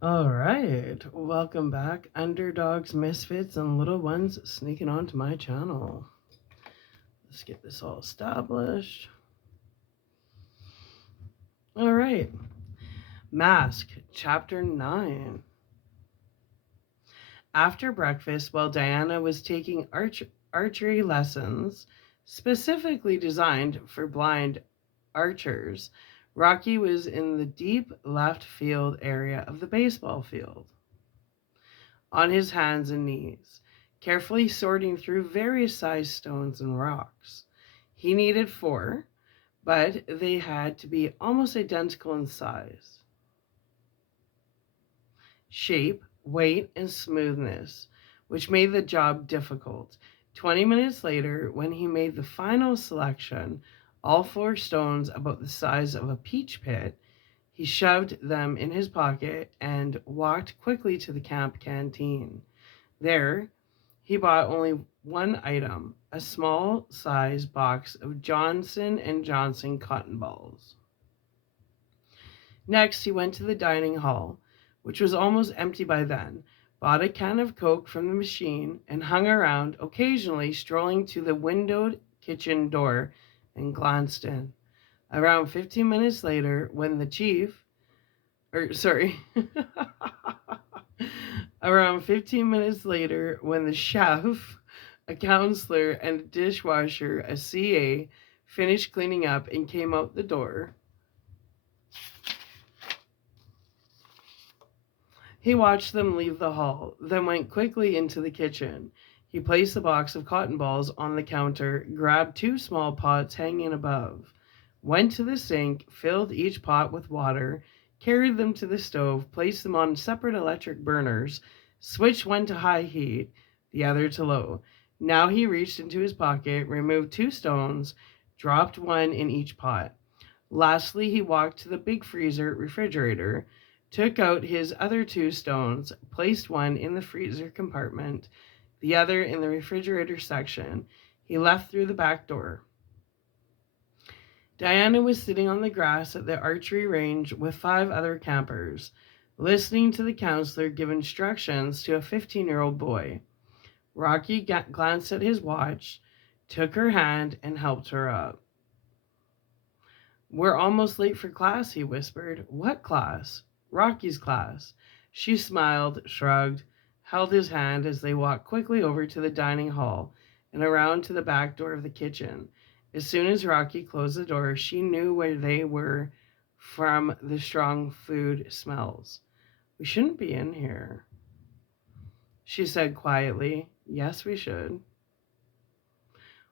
All right, welcome back, underdogs, misfits, and little ones sneaking onto my channel. Let's get this all established. All right, Mask, Chapter 9. After breakfast, while Diana was taking archery lessons specifically designed for blind archers, Rocky was in the deep left field area of the baseball field, on his hands and knees, carefully sorting through various sized stones and rocks. He needed four, but they had to be almost identical in size, shape, weight, and smoothness, which made the job difficult. 20 minutes later, when he made the final selection, all four stones about the size of a peach pit, he shoved them in his pocket and walked quickly to the camp canteen. There, he bought only one item, a small size box of Johnson and Johnson cotton balls. Next, he went to the dining hall, which was almost empty by then, bought a can of Coke from the machine, and hung around, occasionally strolling to the windowed kitchen door and glanced in. Around 15 minutes later, when the chief, or sorry, around 15 minutes later, when the chef, a counselor, and a dishwasher, a CA, finished cleaning up and came out the door, he watched them leave the hall, then went quickly into the kitchen. He placed the box of cotton balls on the counter, grabbed two small pots hanging above, went to the sink, filled each pot with water, carried them to the stove, placed them on separate electric burners, switched one to high heat, the other to low. Now he reached into his pocket, removed two stones, dropped one in each pot. Lastly, he walked to the big freezer refrigerator, took out his other two stones, placed one in the freezer compartment, the other in the refrigerator section. He left through the back door. Diana was sitting on the grass at the archery range with five other campers, listening to the counselor give instructions to a 15-year-old boy. Rocky glanced at his watch, took her hand, and helped her up. "We're almost late for class," he whispered. "What class?" "Rocky's class." She smiled, shrugged, held his hand as they walked quickly over to the dining hall and around to the back door of the kitchen. As soon as Rocky closed the door, she knew where they were from the strong food smells. "We shouldn't be in here," she said quietly. "Yes, we should.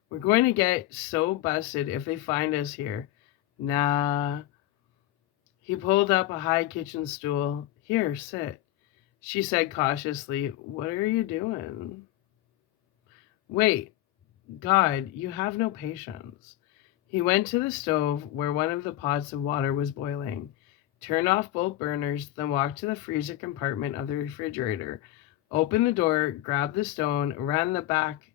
We're going to get so busted if they find us here." "Nah." He pulled up a high kitchen stool. "Here, sit," she said cautiously. "What are you doing?" "Wait. God, you have no patience." He went to the stove where one of the pots of water was boiling, turned off both burners, then walked to the freezer compartment of the refrigerator, opened the door, grabbed the stone, ran the back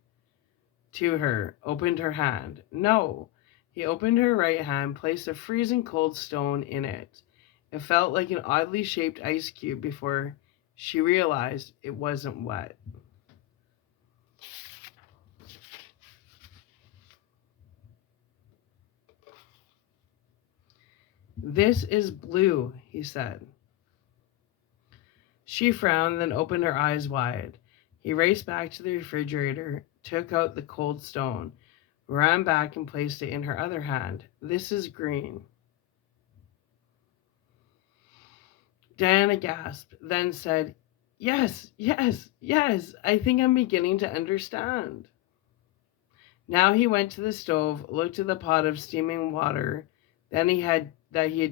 to her, opened her hand. No! He opened her right hand, placed a freezing cold stone in it. It felt like an oddly shaped ice cube before she realized it wasn't wet. "This is blue," he said. She frowned, then opened her eyes wide. He raced back to the refrigerator, took out the cold stone, ran back and placed it in her other hand. "This is green." Diana gasped, then said, "Yes, yes, yes, I think I'm beginning to understand." Now he went to the stove, looked at the pot of steaming water that he had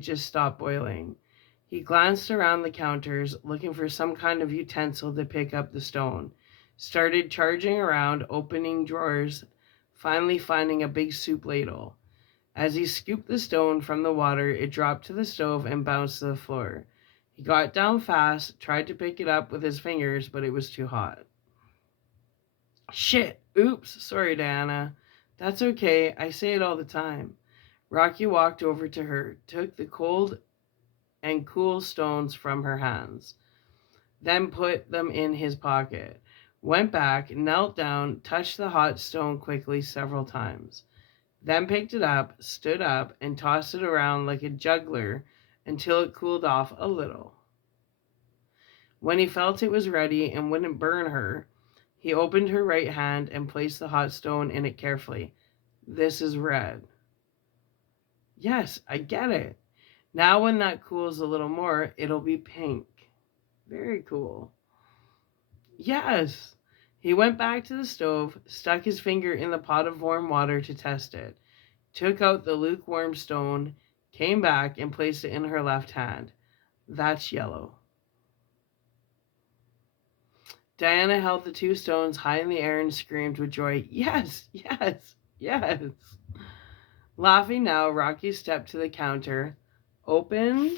just stopped boiling. He glanced around the counters, looking for some kind of utensil to pick up the stone. Started charging around, opening drawers, finally finding a big soup ladle. As he scooped the stone from the water, it dropped to the stove and bounced to the floor. He got down fast, tried to pick it up with his fingers, but it was too hot. "Shit! Oops! Sorry, Diana." "That's okay. I say it all the time." Rocky walked over to her, took the cold and cool stones from her hands. then put them in his pocket. Went back, knelt down, touched the hot stone quickly several times. Then picked it up, stood up, and tossed it around like a juggler until it cooled off a little. When he felt it was ready and wouldn't burn her, he opened her right hand and placed the hot stone in it carefully. This is red. Yes, I get it. Now, when that cools a little more, it'll be pink. Very cool. Yes. He went back to the stove, stuck his finger in the pot of warm water to test it, took out the lukewarm stone, came back and placed it in her left hand. That's yellow. Diana held the two stones high in the air and screamed with joy, Yes, yes, yes. Laughing now, Rocky stepped to the counter, opened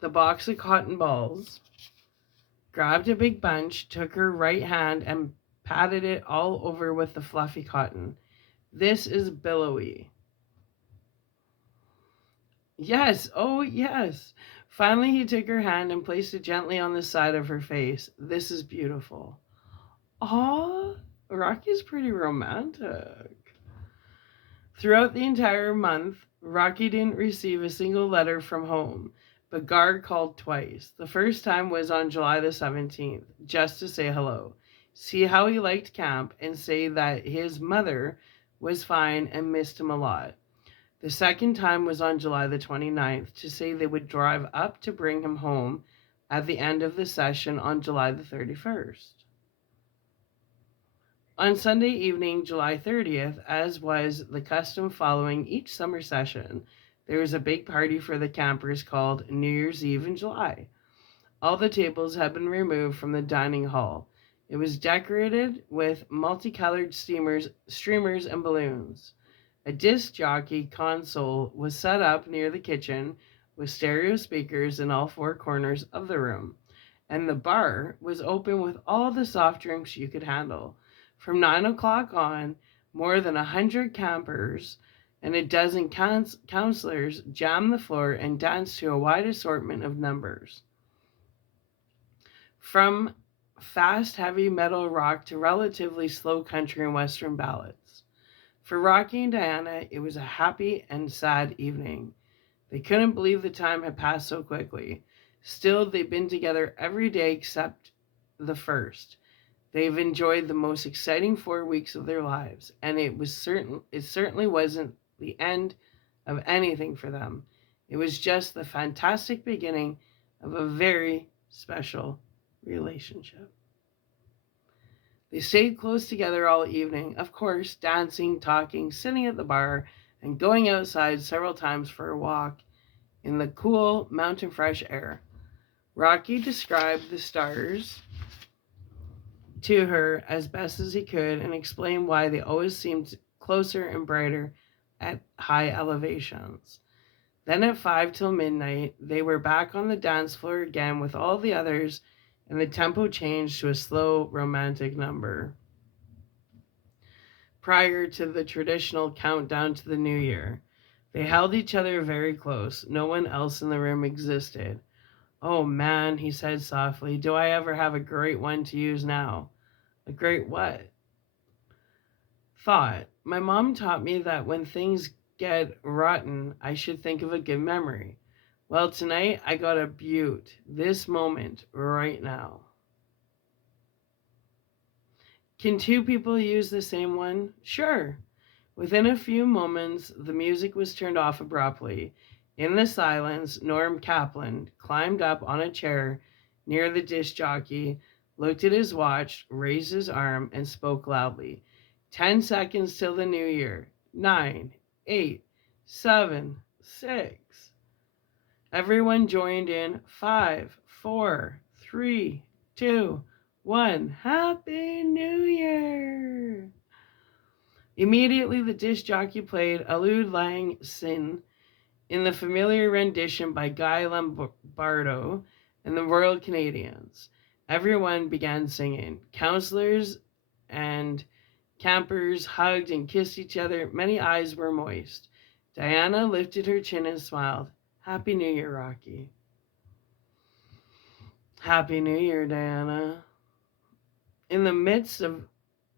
the box of cotton balls, grabbed a big bunch, took her right hand and patted it all over with the fluffy cotton. This is billowy. Yes, oh yes. Finally, he took her hand and placed it gently on the side of her face. This is beautiful. Aw, Rocky's pretty romantic. Throughout the entire month, Rocky didn't receive a single letter from home, but Guard called twice. The first time was on July the 17th, just to say hello, see how he liked camp, and say that his mother was fine and missed him a lot. The second time was on July the 29th to say they would drive up to bring him home at the end of the session on July the 31st. On Sunday evening, July 30th, as was the custom following each summer session, there was a big party for the campers called New Year's Eve in July. All the tables had been removed from the dining hall. It was decorated with multicolored streamers and balloons. A disc jockey console was set up near the kitchen with stereo speakers in all four corners of the room, and the bar was open with all the soft drinks you could handle. From 9 o'clock on, more than 100 campers and a dozen counselors jammed the floor and danced to a wide assortment of numbers. From fast, heavy metal rock to relatively slow country and western ballads. For Rocky and Diana, it was a happy and sad evening. They couldn't believe the time had passed so quickly. Still, they'd been together every day except the first. They've enjoyed the most exciting 4 weeks of their lives, and it certainly wasn't the end of anything for them. It was just the fantastic beginning of a very special relationship. They stayed close together all evening, of course, dancing, talking, sitting at the bar, and going outside several times for a walk in the cool, mountain fresh air. Rocky described the stars to her as best as he could and explained why they always seemed closer and brighter at high elevations. Then at 5 till midnight, they were back on the dance floor again with all the others, and the tempo changed to a slow, romantic number. Prior to the traditional countdown to the new year, they held each other very close. No one else in the room existed. Oh man, he said softly, do I ever have a great one to use now? A great what? Thought. My mom taught me that when things get rotten, I should think of a good memory. Well, tonight I got a beaut. This moment, right now. Can two people use the same one? Sure. Within a few moments, the music was turned off abruptly. In the silence, Norm Kaplan climbed up on a chair near the disc jockey, looked at his watch, raised his arm, and spoke loudly. 10 seconds till the new year. 9, 8, 7, 6. Everyone joined in. 5, 4, 3, 2, 1. Happy New Year! Immediately, the disc jockey played Auld Lang Syne in the familiar rendition by Guy Lombardo and the Royal Canadians. Everyone began singing. Counselors and campers hugged and kissed each other. Many eyes were moist. Diana lifted her chin and smiled. Happy New Year, Rocky. Happy New Year, Diana. In the midst of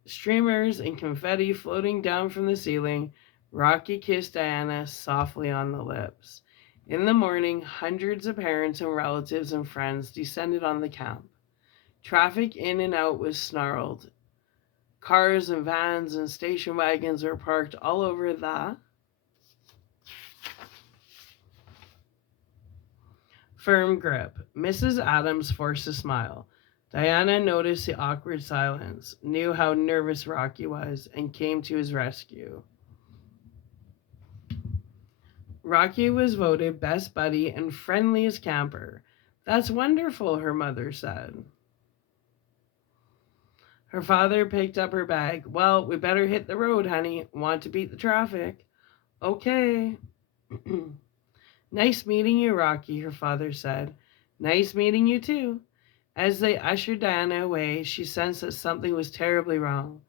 streamers and confetti floating down from the ceiling, Rocky kissed Diana softly on the lips. In the morning, hundreds of parents and relatives and friends descended on the camp. Traffic in and out was snarled. Cars and vans and station wagons were parked all over the firm grip. Mrs. Adams forced a smile. Diana noticed the awkward silence, knew how nervous Rocky was, and came to his rescue. Rocky was voted best buddy and friendliest camper. That's wonderful, her mother said. Her father picked up her bag. Well, we better hit the road, honey. Want to beat the traffic? Okay. Nice meeting you, Rocky, her father said. Nice meeting you, too. As they ushered Diana away, she sensed that something was terribly wrong.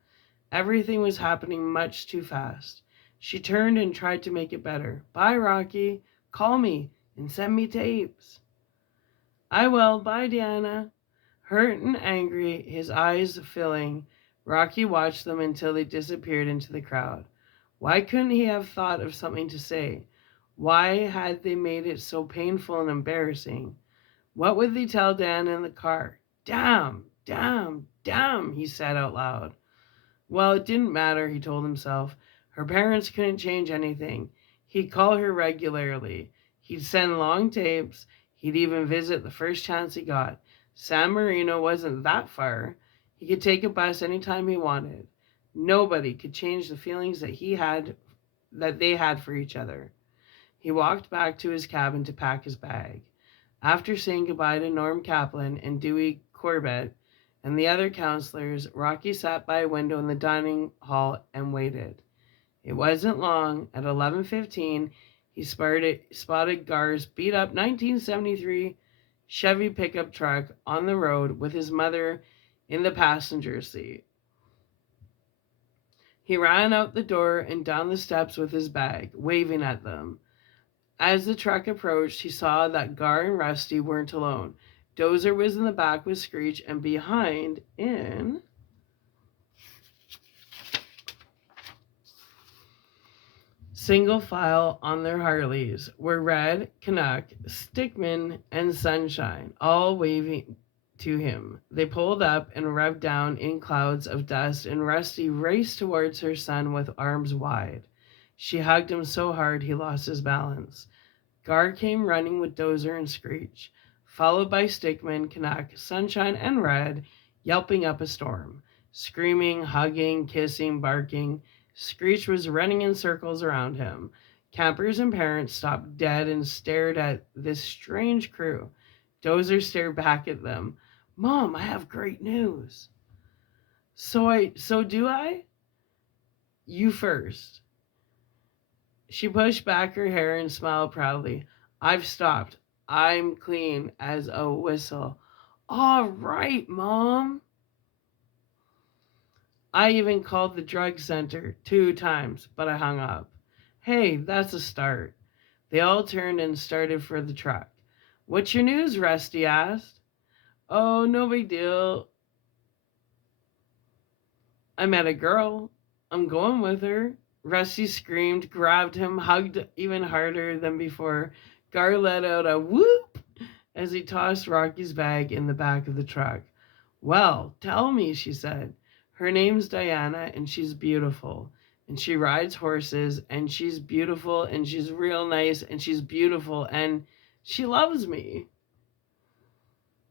Everything was happening much too fast. She turned and tried to make it better. Bye, Rocky. Call me and send me tapes. I will. Bye, Diana. Hurt and angry, his eyes filling, Rocky watched them until they disappeared into the crowd. Why couldn't he have thought of something to say? Why had they made it so painful and embarrassing? What would they tell Dan in the car? Damn, damn, damn, he said out loud. Well, it didn't matter, he told himself. Her parents couldn't change anything. He'd call her regularly. He'd send long tapes. He'd even visit the first chance he got. San Marino wasn't that far. He could take a bus anytime he wanted. Nobody could change the feelings that they had for each other. He walked back to his cabin to pack his bag. After saying goodbye to Norm Kaplan and Dewey Corbett and the other counselors, Rocky sat by a window in the dining hall and waited. It wasn't long. At 11:15, he spotted Gar's beat-up 1973 Chevy pickup truck on the road with his mother in the passenger seat. He ran out the door and down the steps with his bag, waving at them. As the truck approached, he saw that Gar and Rusty weren't alone. Dozer was in the back with Screech, and behind, in single file on their Harleys, were Red, Canuck, Stickman, and Sunshine, all waving to him. They pulled up and revved down in clouds of dust, and Rusty raced towards her son with arms wide. She hugged him so hard he lost his balance. Gar came running with Dozer and Screech, followed by Stickman, Canuck, Sunshine, and Red, yelping up a storm. Screaming, hugging, kissing, barking, Screech was running in circles around him. Campers and parents stopped dead and stared at this strange crew. Dozer stared back at them. Mom, I have great news. So do I? You first. She pushed back her hair and smiled proudly. I've stopped. I'm clean as a whistle. All right, Mom. I even called the drug center 2 times, but I hung up. Hey, that's a start. They all turned and started for the truck. What's your news, Rusty asked. Oh, no big deal. I met a girl. I'm going with her. Rusty screamed, grabbed him, hugged even harder than before. Gar let out a whoop as he tossed Rocky's bag in the back of the truck. Well, tell me, she said. Her name's Diana, and she's beautiful. And she rides horses, and she's beautiful, and she's real nice, and she's beautiful, and she loves me.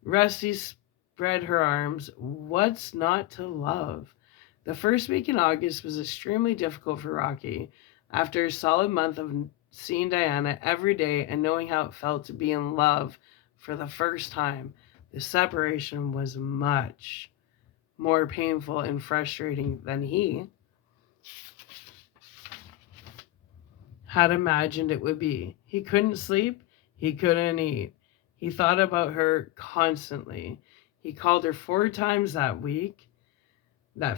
Rusty spread her arms. What's not to love? The first week in August was extremely difficult for Rocky. After a solid month of seeing Diana every day and knowing how it felt to be in love for the first time, the separation was much more painful and frustrating than he had imagined it would be. He couldn't sleep. He couldn't eat. He thought about her constantly. He called her 4 times that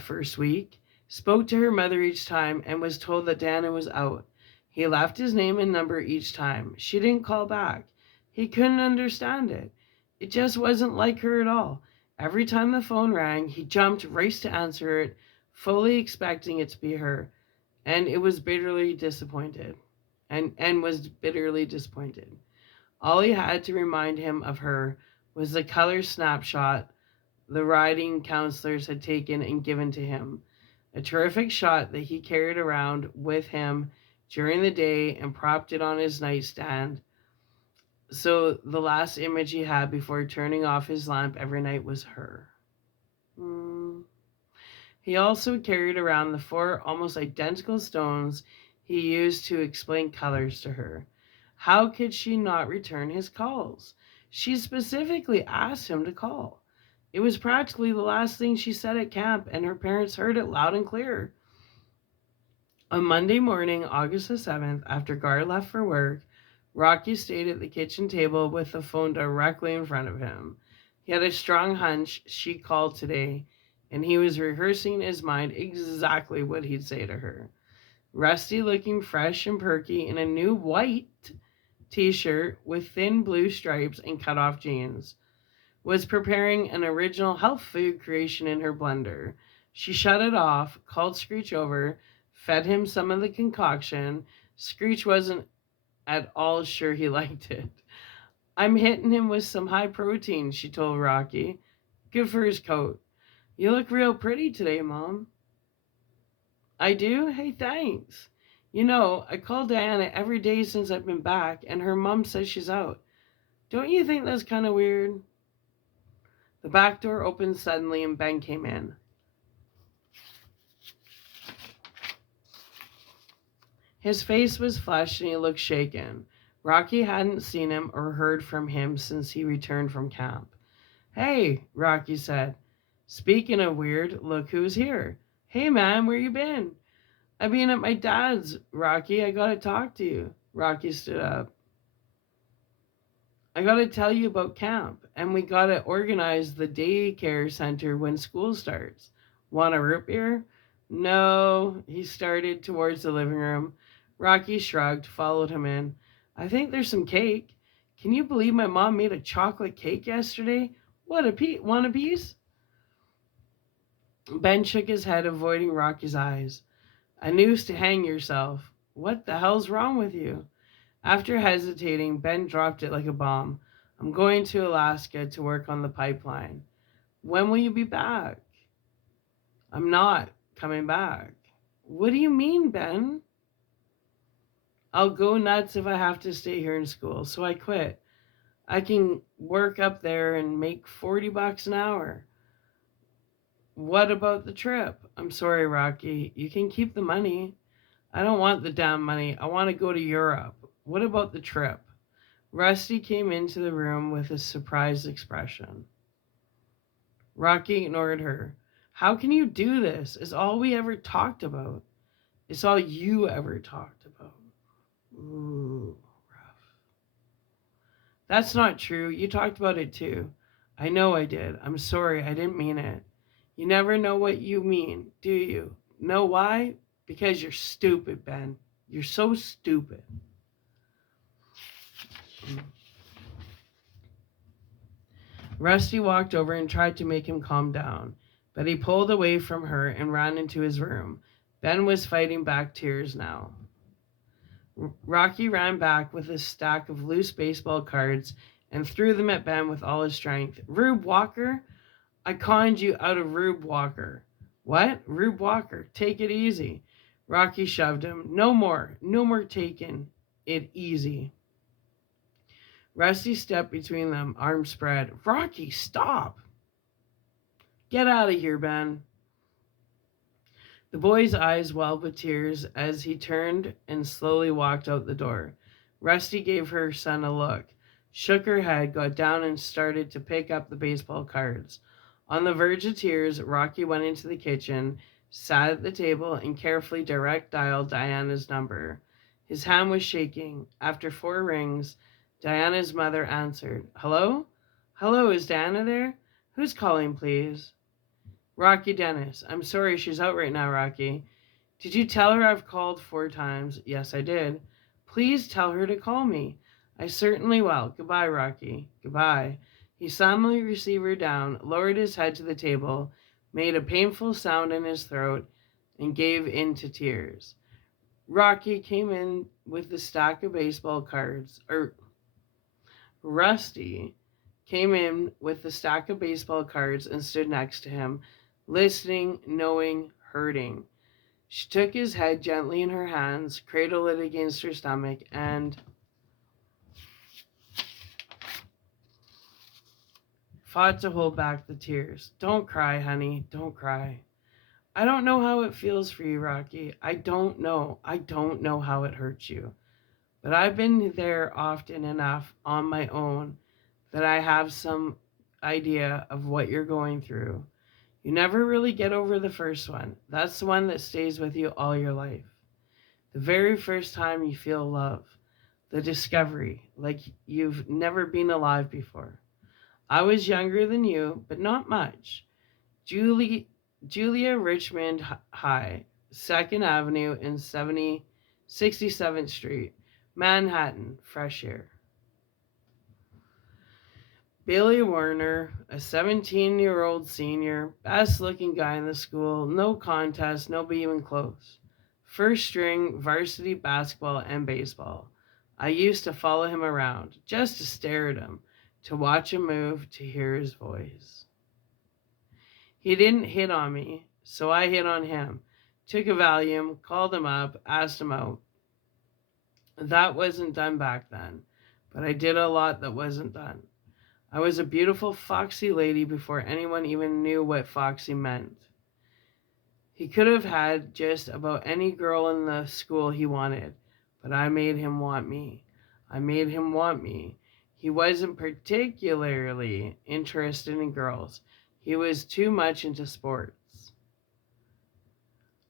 first week, spoke to her mother each time, and was told that Diana was out. He left his name and number each time. She didn't call back. He couldn't understand it. It just wasn't like her at all. Every time the phone rang, he jumped, raced to answer it, fully expecting it to be her, and it was bitterly disappointed. And was bitterly disappointed. All he had to remind him of her was the color snapshot the riding counselors had taken and given to him. A terrific shot that he carried around with him during the day and propped it on his nightstand. So the last image he had before turning off his lamp every night was her. He also carried around the 4 almost identical stones he used to explain colors to her. How could she not return his calls? She specifically asked him to call. It was practically the last thing she said at camp, and her parents heard it loud and clear. On Monday morning, August the 7th, after Gar left for work, Rocky stayed at the kitchen table with the phone directly in front of him. He had a strong hunch she called today, and he was rehearsing in his mind exactly what he'd say to her. Rusty, looking fresh and perky in a new white t-shirt with thin blue stripes and cut-off jeans, was preparing an original health food creation in her blender. She shut it off, called Screech over, fed him some of the concoction. Screech wasn't at all sure he liked it. I'm hitting him with some high protein, she told Rocky. Good for his coat. You look real pretty today, Mom. I do? Hey, thanks. You know, I call Diana every day since I've been back, and her mom says she's out. Don't you think that's kind of weird? The back door opened suddenly and Ben came in. His face was flushed and he looked shaken. Rocky hadn't seen him or heard from him since he returned from camp. Hey, Rocky said. Speaking of weird, look who's here. Hey, man, where you been? I've been at my dad's, Rocky. I gotta talk to you. Rocky stood up. I gotta tell you about camp, and we gotta organize the daycare center when school starts. Want a root beer? No, he started towards the living room. Rocky shrugged, followed him in. I think there's some cake. Can you believe my mom made a chocolate cake yesterday? Want a piece? Ben shook his head, avoiding Rocky's eyes. A noose to hang yourself. What the hell's wrong with you? After hesitating, Ben dropped it like a bomb. I'm going to Alaska to work on the pipeline. When will you be back? I'm not coming back. What do you mean, Ben? I'll go nuts if I have to stay here in school, so I quit. I can work up there and make $40 an hour. What about the trip? I'm sorry, Rocky. You can keep the money. I don't want the damn money. I want to go to Europe. What about the trip? Rusty came into the room with a surprised expression. Rocky ignored her. How can you do this? It's all we ever talked about. It's all you ever talked about. Ooh, rough. That's not true. You talked about it too. I know I did. I'm sorry. I didn't mean it. You never know what you mean, do you? Know why? Because you're stupid, Ben. You're so stupid. Rusty walked over and tried to make him calm down, but he pulled away from her and ran into his room. Ben was fighting back tears now. Rocky ran back with a stack of loose baseball cards and threw them at Ben with all his strength. Rube Walker? I conned you out of Rube Walker. What? Rube Walker. Take it easy. Rocky shoved him. No more taking it easy. Rusty stepped between them, arms spread. Rocky, stop! Get out of here, Ben. The boy's eyes welled with tears as he turned and slowly walked out the door. Rusty gave her son a look, shook her head, got down and started to pick up the baseball cards. On the verge of tears, Rocky went into the kitchen, sat at the table, and carefully direct dialed Diana's number. His hand was shaking. After 4 rings, Diana's mother answered. Hello? Hello, is Diana there? Who's calling, please? Rocky Dennis. I'm sorry, she's out right now, Rocky. Did you tell her I've called 4 times? Yes, I did. Please tell her to call me. I certainly will. Goodbye, Rocky. Goodbye. He slammed the receiver down, lowered his head to the table, made a painful sound in his throat, and gave in to tears. Rocky came in with the stack of baseball cards, Rusty came in with the stack of baseball cards and stood next to him, listening, knowing, hurting. She took his head gently in her hands, cradled it against her stomach, and fought to hold back the tears. Don't cry, honey. Don't cry. I don't know how it feels for you, Rocky. I don't know. I don't know how it hurts you. But I've been there often enough on my own that I have some idea of what you're going through. You never really get over the first one. That's the one that stays with you all your life. The very first time you feel love, the discovery, like you've never been alive before. I was younger than you, but not much. Julia Richmond High, 2nd Avenue and 67th Street, Manhattan, fresh air. Billy Warner, a 17-year-old senior, best looking guy in the school, no contest, nobody even close. First string, varsity basketball and baseball. I used to follow him around, just to stare at him, to watch him move, to hear his voice. He didn't hit on me, so I hit on him. Took a Valium, called him up, asked him out. That wasn't done back then, but I did a lot that wasn't done. I was a beautiful, foxy lady before anyone even knew what foxy meant. He could have had just about any girl in the school he wanted, but I made him want me. I made him want me. He wasn't particularly interested in girls. He was too much into sports.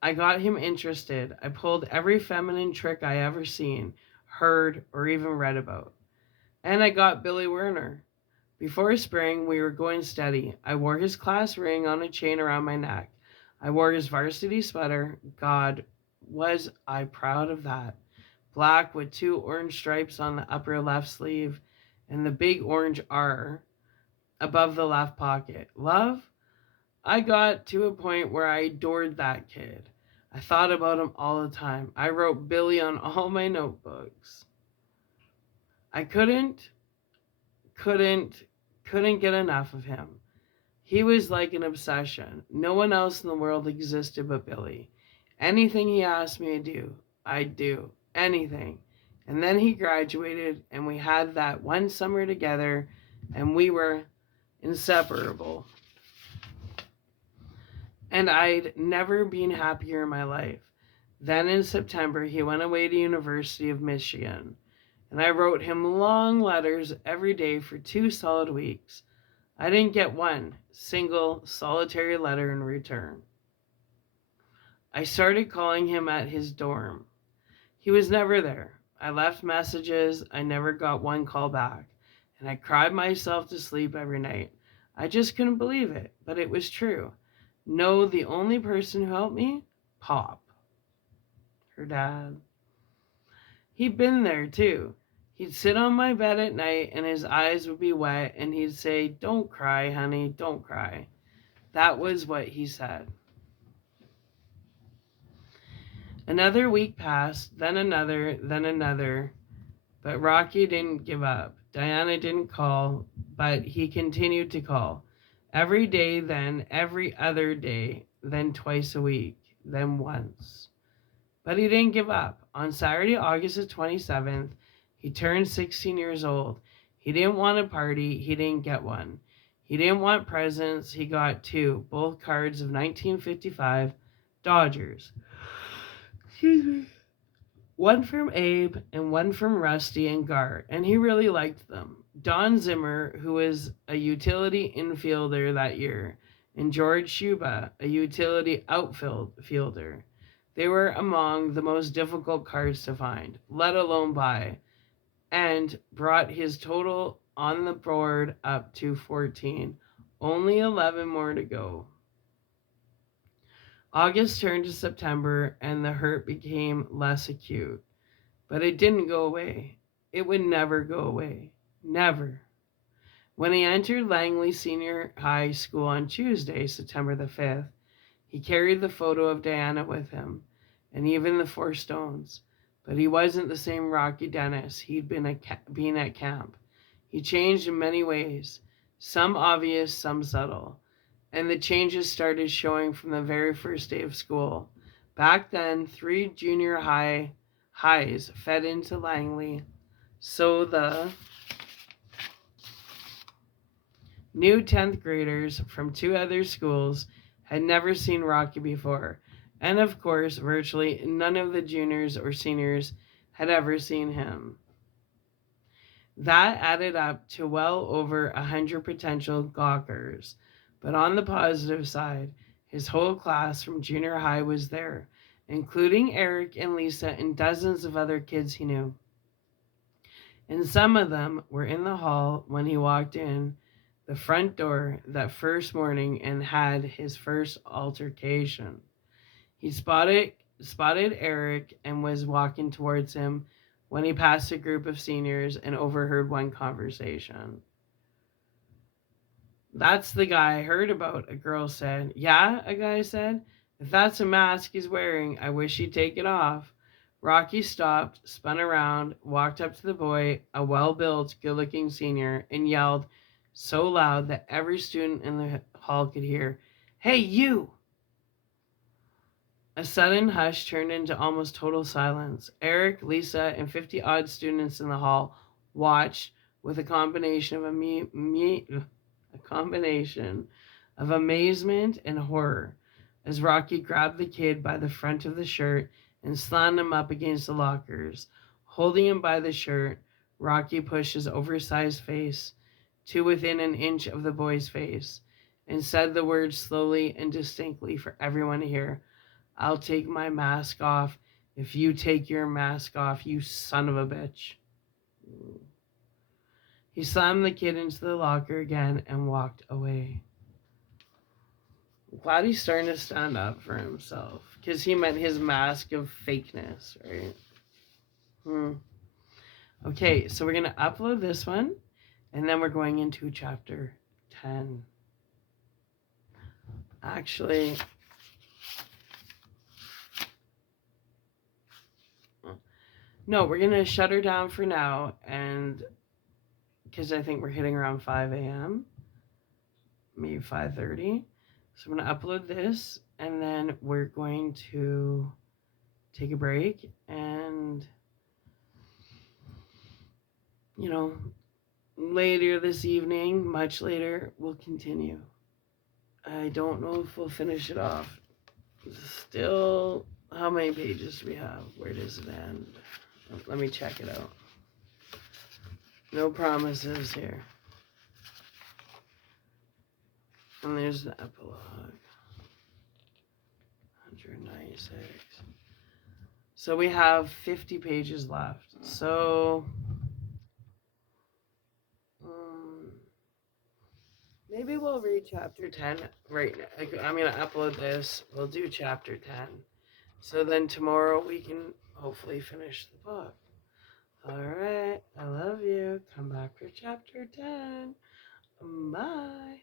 I got him interested. I pulled every feminine trick I ever seen, heard, or even read about. And I got Billy Werner. Before spring, we were going steady. I wore his class ring on a chain around my neck. I wore his varsity sweater. God, was I proud of that. Black with 2 orange stripes on the upper left sleeve and the big orange R above the left pocket. Love? I got to a point where I adored that kid. I thought about him all the time. I wrote Billy on all my notebooks. I couldn't get enough of him. He was like an obsession. No one else in the world existed but Billy. Anything he asked me to do, I'd do. Anything. And then he graduated, and we had that one summer together, and we were inseparable. And I'd never been happier in my life. Then in September, he went away to University of Michigan, and I wrote him long letters every day for 2 solid weeks. I didn't get one single solitary letter in return. I started calling him at his dorm. He was never there. I left messages. I never got one call back. And I cried myself to sleep every night. I just couldn't believe it, but it was true. No, the only person who helped me? Pop. Her dad. He'd been there too. He'd sit on my bed at night and his eyes would be wet and he'd say, "Don't cry, honey, don't cry." That was what he said. Another week passed, then another, but Rocky didn't give up. Diana didn't call, but he continued to call. Every day, then every other day, then twice a week, then once. But he didn't give up. On Saturday, August the 27th, he turned 16 years old. He didn't want a party. He didn't get one. He didn't want presents. He got 2, both cards of 1955 Dodgers. Excuse me. One from Abe and one from Rusty and Gar, and he really liked them. Don Zimmer, who was a utility infielder that year, and George Shuba, a utility outfielder. They were among the most difficult cards to find, let alone buy, and brought his total on the board up to 14. Only 11 more to go. August turned to September, and the hurt became less acute. But it didn't go away. It would never go away. Never. When he entered Langley Senior High School on Tuesday, September the 5th, he carried the photo of Diana with him, and even the 4 stones. But he wasn't the same Rocky Dennis he'd been at camp. He changed in many ways, some obvious, some subtle. And the changes started showing from the very first day of school. Back then, 3 junior highs fed into Langley, so the new 10th graders from 2 other schools had never seen Rocky before, and of course, virtually none of the juniors or seniors had ever seen him. That added up to well over 100 potential gawkers. But on the positive side, his whole class from junior high was there, including Eric and Lisa and dozens of other kids he knew. And some of them were in the hall when he walked in the front door that first morning and had his first altercation. He spotted Eric and was walking towards him when he passed a group of seniors and overheard one conversation. "That's the guy I heard about," a girl said. "Yeah," a guy said. "If that's a mask he's wearing, I wish he'd take it off." Rocky stopped, spun around, walked up to the boy, a well-built, good-looking senior, and yelled so loud that every student in the hall could hear, "Hey, you!" A sudden hush turned into almost total silence. Eric, Lisa, and 50-odd students in the hall watched with a combination of amazement and horror as Rocky grabbed the kid by the front of the shirt and slammed him up against the lockers. Holding him by the shirt, Rocky pushed his oversized face to within an inch of the boy's face and said the words slowly and distinctly for everyone to hear. "I'll take my mask off if you take your mask off, you son of a bitch." He slammed the kid into the locker again and walked away. I'm glad he's starting to stand up for himself, because he meant his mask of fakeness, right? Okay, so we're going to upload this one, and then we're going into chapter 10. Actually, no, we're going to shut her down for now, and because I think we're hitting around 5 a.m., maybe 5:30. So I'm going to upload this, and then we're going to take a break, and, later this evening, much later, we'll continue. I don't know if we'll finish it off. Still, how many pages do we have? Where does it end? Let me check it out. No promises here. And there's the epilogue. 196. So we have 50 pages left. So maybe we'll read chapter 10 right now. I'm going to upload this. We'll do chapter 10. So then tomorrow we can hopefully finish the book. All right. I love you. Come back for chapter 10. Bye.